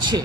6,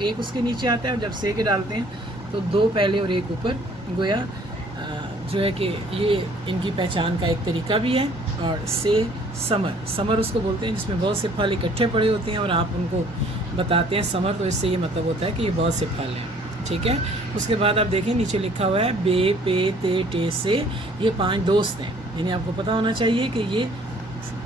ایک اس کے نیچے آتا ہے، اور جب سے کے ڈالتے ہیں تو 2 پہلے اور 1 اوپر، گویا جو ہے کہ یہ ان کی پہچان کا ایک طریقہ بھی ہے۔ اور سے سمر اس کو بولتے ہیں جس میں بہت سے پھل اکٹھے پڑے ہوتے ہیں اور آپ ان کو بتاتے ہیں سمر، تو اس سے یہ مطلب ہوتا ہے کہ یہ بہت سے پھل ہیں، ٹھیک ہے۔ اس کے بعد آپ دیکھیں نیچے لکھا ہوا ہے بے پے تے ٹے سے، یہ 5 دوست ہیں، یعنی آپ کو پتہ ہونا چاہیے کہ یہ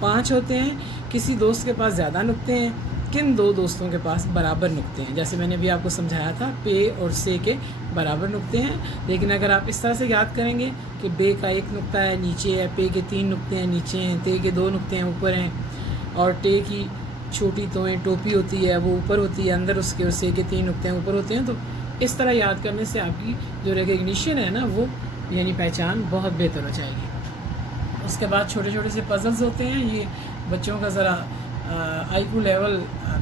5 ہوتے ہیں۔ کسی دوست کے پاس زیادہ نقطے ہیں، کن 2 دوستوں کے پاس برابر نقطے ہیں، جیسے میں نے بھی آپ کو سمجھایا تھا پے اور سے کے برابر نقطے ہیں۔ لیکن اگر آپ اس طرح سے یاد کریں گے کہ بے کا 1 نقطہ ہے نیچے ہے، پے کے 3 نقطے ہیں نیچے ہیں، تے کے 2 نقطے ہیں اوپر ہیں، اور ٹے کی چھوٹی توئیں ٹوپی ہوتی ہے وہ اوپر ہوتی ہے اندر اس کے، اور سے کے 3 نقطے ہیں اوپر ہوتے ہیں، تو اس طرح یاد کرنے سے آپ کی جو ریکگنیشن ہے نا وہ یعنی پہچان بہت بہتر ہو جائے گی۔ اس کے بعد چھوٹے چھوٹے سے پزلز ہوتے ہیں، یہ بچوں کا ذرا آئی کیو لیول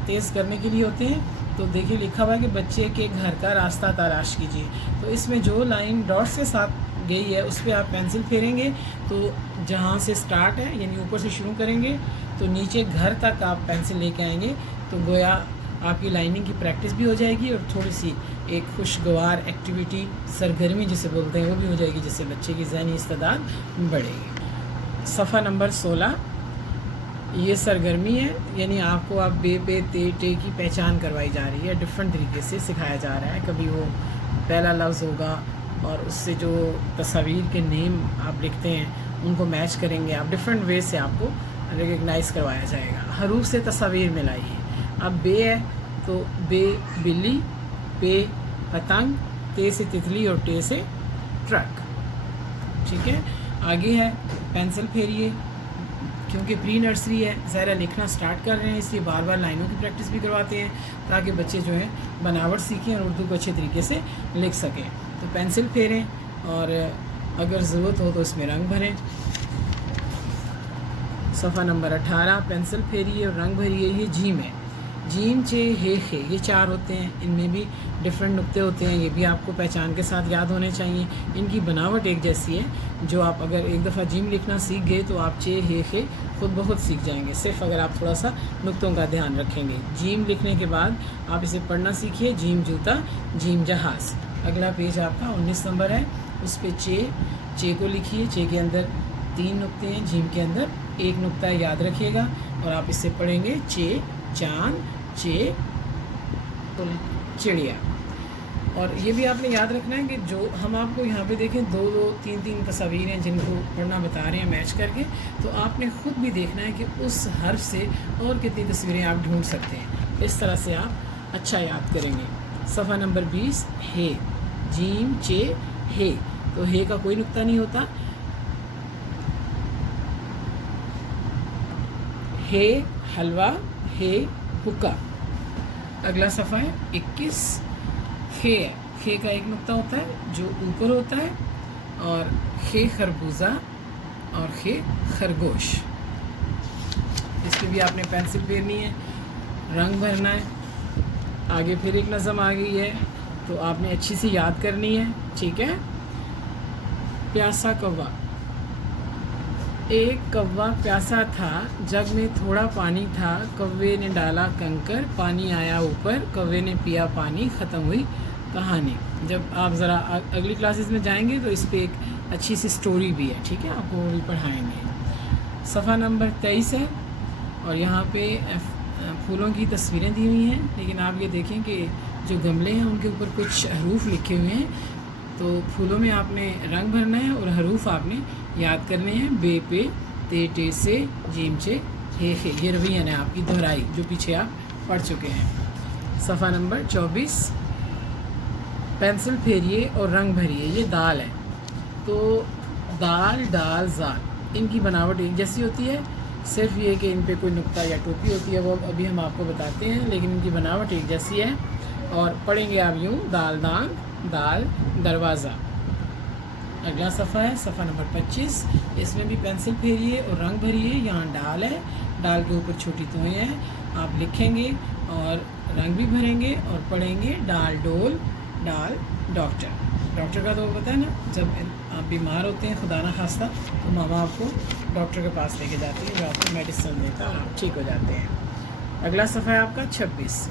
تیز کرنے کے لیے ہوتے ہیں۔ تو دیکھیے لکھا ہوا ہے کہ بچے کے گھر کا راستہ تلاش کیجیے، تو اس میں جو لائن ڈاٹ کے ساتھ گئی ہے اس پہ آپ پینسل پھیریں گے، تو جہاں سے سٹارٹ ہے یعنی اوپر سے شروع کریں گے تو نیچے گھر تک آپ پینسل لے کے آئیں گے، تو گویا آپ کی لائننگ کی پریکٹس بھی ہو جائے گی اور تھوڑی سی ایک خوشگوار ایکٹیویٹی سرگرمی جسے بولتے ہیں وہ بھی ہو جائے گی، جس سے بچے کی ذہنی استعداد بڑھے گی۔ صفحہ نمبر 16 یہ سرگرمی ہے، یعنی آپ کو اب بے پے تے ٹے کی پہچان کروائی جا رہی ہے، ڈفرینٹ طریقے سے سکھایا جا رہا ہے۔ کبھی وہ پہلا لفظ ہوگا اور اس سے جو تصاویر کے نیم آپ لکھتے ہیں ان کو میچ کریں گے آپ، ڈفرینٹ وے سے آپ کو ریکگنائز کروایا جائے گا۔ حروف سے تصاویر ملائیے، اب بے ہے تو بے بلی، پے پتنگ، تے سے تتلی اور ٹے سے ٹرک، ٹھیک ہے۔ آگے ہے پینسل پھیریے، کیونکہ پری نرسری ہے، ظاہرہ لکھنا سٹارٹ کر رہے ہیں، اس لیے بار بار لائنوں کی پریکٹس بھی کرواتے ہیں تاکہ بچے جو ہیں بناوٹ سیکھیں اور اردو کو اچھے طریقے سے لکھ سکیں۔ تو پینسل پھیریں اور اگر ضرورت ہو تو اس میں رنگ بھریں۔ صفحہ نمبر 18 پینسل پھیریے اور رنگ بھریے، یہ جیم ہے، جیم چے ہے خے، یہ 4 ہوتے ہیں، ان میں بھی ڈفرینٹ نقطے ہوتے ہیں، یہ بھی آپ کو پہچان کے ساتھ یاد ہونے چاہیے۔ ان کی بناوٹ ایک جیسی ہے، جو آپ اگر ایک دفعہ جیم لکھنا سیکھ گئے تو آپ چے ہے خے خود بہت سیکھ جائیں گے، صرف اگر آپ تھوڑا سا نقطوں کا دھیان رکھیں گے۔ جیم لکھنے کے بعد آپ اسے پڑھنا سیکھیے، جیم جوتا، جیم جہاز۔ اگلا پیج آپ کا 19 نمبر ہے، اس پہ چے کو لکھیے، چے کے اندر 3 نقطے ہیں، جیم کے اندر 1 نقطہ ہے، یاد رکھیے گا، اور آپ اسے پڑھیں گے چے چاند، چے چڑیا۔ اور یہ بھی آپ نے یاد رکھنا ہے کہ جو ہم آپ کو یہاں پہ دیکھیں 2 3 تصاویر ہیں جن کو پڑھنا بتا رہے ہیں میچ کر کے، تو آپ نے خود بھی دیکھنا ہے کہ اس حرف سے اور کتنی تصویریں آپ ڈھونڈ سکتے ہیں، اس طرح سے آپ اچھا یاد کریں گے۔ صفحہ نمبر 20 ہے، جیم چے ہے، تو ہے کا کوئی نقطہ نہیں ہوتا، ہے حلوہ، ہے حکا۔ اگلا صفحہ ہے 21 خے ہے، خے کا 1 نقطہ ہوتا ہے جو اوپر ہوتا ہے، اور خے خربوزہ اور خے خرگوش۔ اس پہ بھی آپ نے پینسل پھیرنی ہے، رنگ بھرنا ہے۔ آگے پھر ایک نظم آ گئی ہے تو آپ نے اچھی سی یاد کرنی ہے، ٹھیک ہے۔ پیاسا کوا، ایک کوا پیاسا تھا، جگ میں تھوڑا پانی تھا، کوے نے ڈالا کنکر، پانی آیا اوپر، کوے نے پیا پانی، ختم ہوئی کہانی۔ جب آپ ذرا اگلی کلاسز میں جائیں گے تو اس پہ ایک اچھی سی سٹوری بھی ہے، ٹھیک ہے، آپ کو وہ بھی پڑھائیں گے۔ صفحہ نمبر 23 ہے، اور یہاں پہ پھولوں کی تصویریں دی ہوئی ہیں، لیکن آپ یہ دیکھیں کہ جو گملے ہیں ان کے اوپر کچھ حروف لکھے ہوئے ہیں، تو پھولوں میں آپ نے رنگ بھرنا ہے اور حروف آپ نے یاد کرنے ہیں، بے پے تے ٹے سے، جیم چے ہے خے، یہ رویہ ہے آپ کی دہرائی جو پیچھے آپ پڑھ چکے ہیں۔ صفحہ نمبر 24 پینسل پھیریے اور رنگ بھریے، یہ دال ہے، تو دال ڈال زال، ان کی بناوٹ ایک جیسی ہوتی ہے، صرف یہ کہ ان پہ کوئی نقطہ یا ٹوپی ہوتی ہے، وہ ابھی ہم آپ کو بتاتے ہیں، لیکن ان کی بناوٹ ایک جیسی ہے۔ اور پڑھیں گے آپ یوں، دال دانگ، دال دروازہ۔ اگلا صفحہ ہے صفحہ نمبر 25، اس میں بھی پینسل پھیریے اور رنگ بھریے، یہاں ڈال ہے، ڈال کے اوپر چھوٹی توئیں ہیں، آپ لکھیں گے اور رنگ بھی بھریں گے اور پڑھیں گے ڈال ڈول، ڈال ڈاکٹر۔ ڈاکٹر کا تو وہ پتہ ہے نا، جب آپ بیمار ہوتے ہیں خدا نخواستہ تو ماما آپ کو ڈاکٹر کے پاس لے کے جاتی ہے، جو آپ کو میڈیسن دیتا ہے، آپ ٹھیک ہو جاتے ہیں۔ اگلا صفحہ ہے آپ کا 26،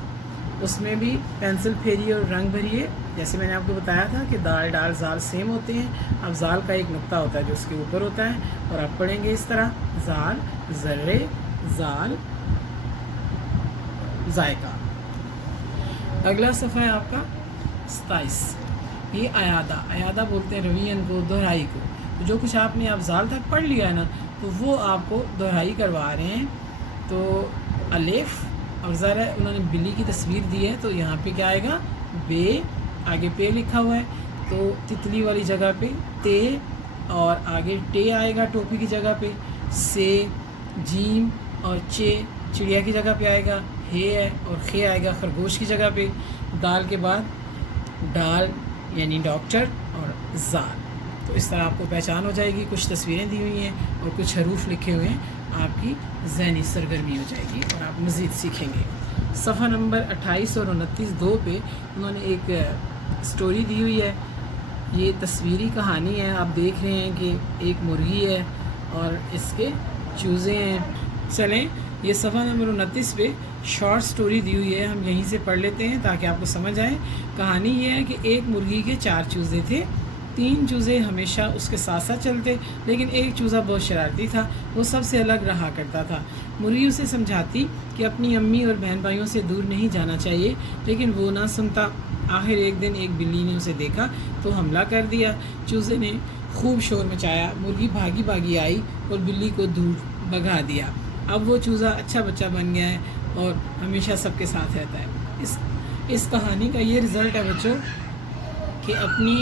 اس میں بھی پینسل پھیریے اور رنگ بھریے. جیسے میں نے آپ کو بتایا تھا کہ دال ڈال زال سیم ہوتے ہیں. اب زال کا ایک نقطہ ہوتا ہے جو اس کے اوپر ہوتا ہے, اور آپ پڑھیں گے اس طرح زال ذرے زال ذائقہ. اگلا صفحہ ہے آپ کا 27. یہ ایادہ بولتے ہیں روین کو, دہرائی کو. تو جو کچھ آپ نے اب زال تک پڑھ لیا ہے نا, تو وہ آپ کو دہرائی کروا رہے ہیں. تو الف, اور ذرا انہوں نے بلی کی تصویر دی ہے, تو یہاں پہ کیا آئے گا بے, آگے پے لکھا ہوا ہے, تو تتلی والی جگہ پہ تے, اور آگے ٹے آئے گا ٹوپی کی جگہ پہ, سے جیم اور چے چڑیا کی جگہ پہ آئے گا, ہے ہے اور خے آئے گا خرگوش کی جگہ پہ. دال کے بعد ڈال یعنی ڈاکٹر اور زال. تو اس طرح آپ کو پہچان ہو جائے گی. کچھ تصویریں دی ہوئی ہیں اور کچھ حروف لکھے ہوئے ہیں, آپ کی ذہنی سرگرمی ہو جائے گی اور آپ مزید سیکھیں گے. صفحہ نمبر 28 اور 29 دو پہ انہوں نے ایک سٹوری دی ہوئی ہے. یہ تصویری کہانی ہے. آپ دیکھ رہے ہیں کہ ایک مرغی ہے اور اس کے چوزے ہیں. چلیں یہ صفحہ نمبر 29 پہ شارٹ سٹوری دی ہوئی ہے, ہم یہیں سے پڑھ لیتے ہیں تاکہ آپ کو سمجھ آئے. کہانی یہ ہے کہ ایک مرغی کے 4 چوزے تھے. 3 چوزے ہمیشہ اس کے ساتھ ساتھ چلتے, لیکن ایک چوزا بہت شرارتی تھا, وہ سب سے الگ رہا کرتا تھا. مرغی اسے سمجھاتی کہ اپنی امی اور بہن بھائیوں سے دور نہیں جانا چاہیے, لیکن وہ نہ سنتا. آخر ایک دن ایک بلی نے اسے دیکھا تو حملہ کر دیا. چوزے نے خوب شور مچایا, مرغی بھاگی بھاگی آئی اور بلی کو دور بھگا دیا. اب وہ چوزا اچھا بچہ بن گیا ہے اور ہمیشہ سب کے ساتھ رہتا ہے. اس کہانی کا یہ رزلٹ ہے بچوں کہ اپنی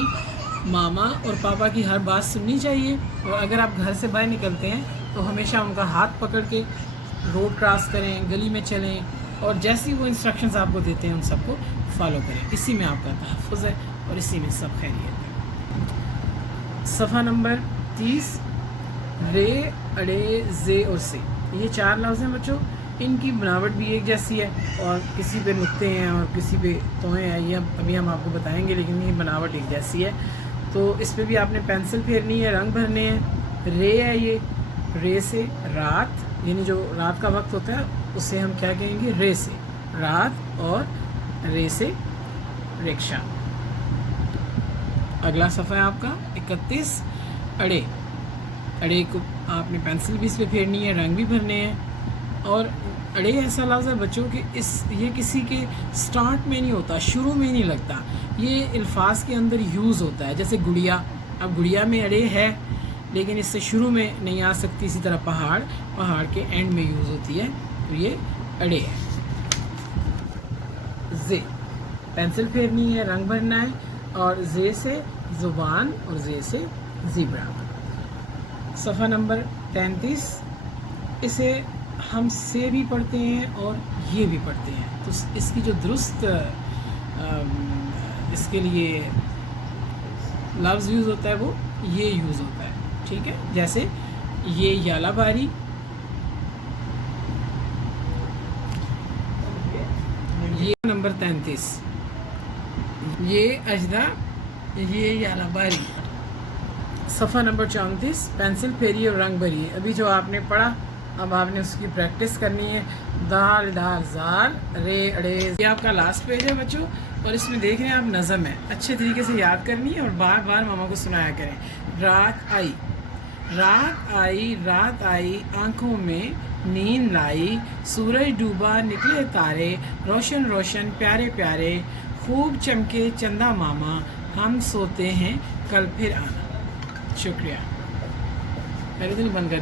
ماما اور پاپا کی ہر بات سننی چاہیے, اور اگر آپ گھر سے باہر نکلتے ہیں تو ہمیشہ ان کا ہاتھ پکڑ کے روڈ کراس کریں, گلی میں چلیں, اور جیسی وہ انسٹرکشنز آپ کو دیتے ہیں ان سب کو فالو کریں. اسی میں آپ کا تحفظ ہے اور اسی میں سب خیریت ہے. صفحہ نمبر 30 رے اڑے زے اور سے. یہ 4 لفظ ہیں بچوں. ان کی بناوٹ بھی ایک جیسی ہے, اور کسی پہ نقطے ہیں اور کسی پہ توہیں ہیں. یہ ابھی ہم آپ کو بتائیں گے, لیکن یہ بناوٹ ایک جیسی ہے. تو اس پہ بھی آپ نے پینسل پھیرنی ہے, رنگ بھرنے ہیں. رے ہے یہ, رے سے رات, یعنی جو رات کا وقت ہوتا ہے اسے ہم کیا کہیں گے رے سے رات, اور رے سے رکشا. اگلا صفحہ ہے آپ کا 31 اڑے. اڑے کو آپ نے پینسل بھی اس پہ پھیرنی ہے, رنگ بھی بھرنے ہیں. اور اڑے ایسا لفظ ہے بچوں کہ یہ کسی کے سٹارٹ میں نہیں ہوتا, شروع میں نہیں لگتا. یہ الفاظ کے اندر یوز ہوتا ہے. جیسے گڑیا, اب گڑیا میں اڑے ہے لیکن اس سے شروع میں نہیں آ سکتی. اسی طرح پہاڑ کے اینڈ میں یوز ہوتی ہے, تو یہ اڑے ہے. زے پینسل پھیرنی ہے, رنگ بھرنا ہے, اور زے سے زبان اور زے سے زیبرا. صفحہ نمبر 33 اسے ہم سے بھی پڑھتے ہیں اور یہ بھی پڑھتے ہیں. تو اس کی جو درست اس کے لیے لفظ یوز ہوتا ہے وہ یہ یوز ہوتا ہے. ٹھیک ہے, جیسے یہ یالا باری, یہ نمبر 33 یہ اجدا, یہ یالا باری. صفحہ نمبر 34 پینسل پھیری اور رنگ بھری. ابھی جو آپ نے پڑھا اب آپ نے اس کی پریکٹس کرنی ہے. دال ڈال زال رے اڑے. یہ آپ کا لاسٹ پیج ہے بچوں, اور اس میں دیکھ رہے ہیں آپ نظم ہے, اچھے طریقے سے یاد کرنی ہے اور بار بار ماما کو سنایا کریں. رات آئی, رات آئی, رات آئی, آنکھوں میں نیند لائی, سورج ڈوبا نکلے تارے, روشن روشن پیارے پیارے, خوب چمکے چندہ ماما, ہم سوتے ہیں کل پھر آنا. شکریہ. پہلے دن بند کر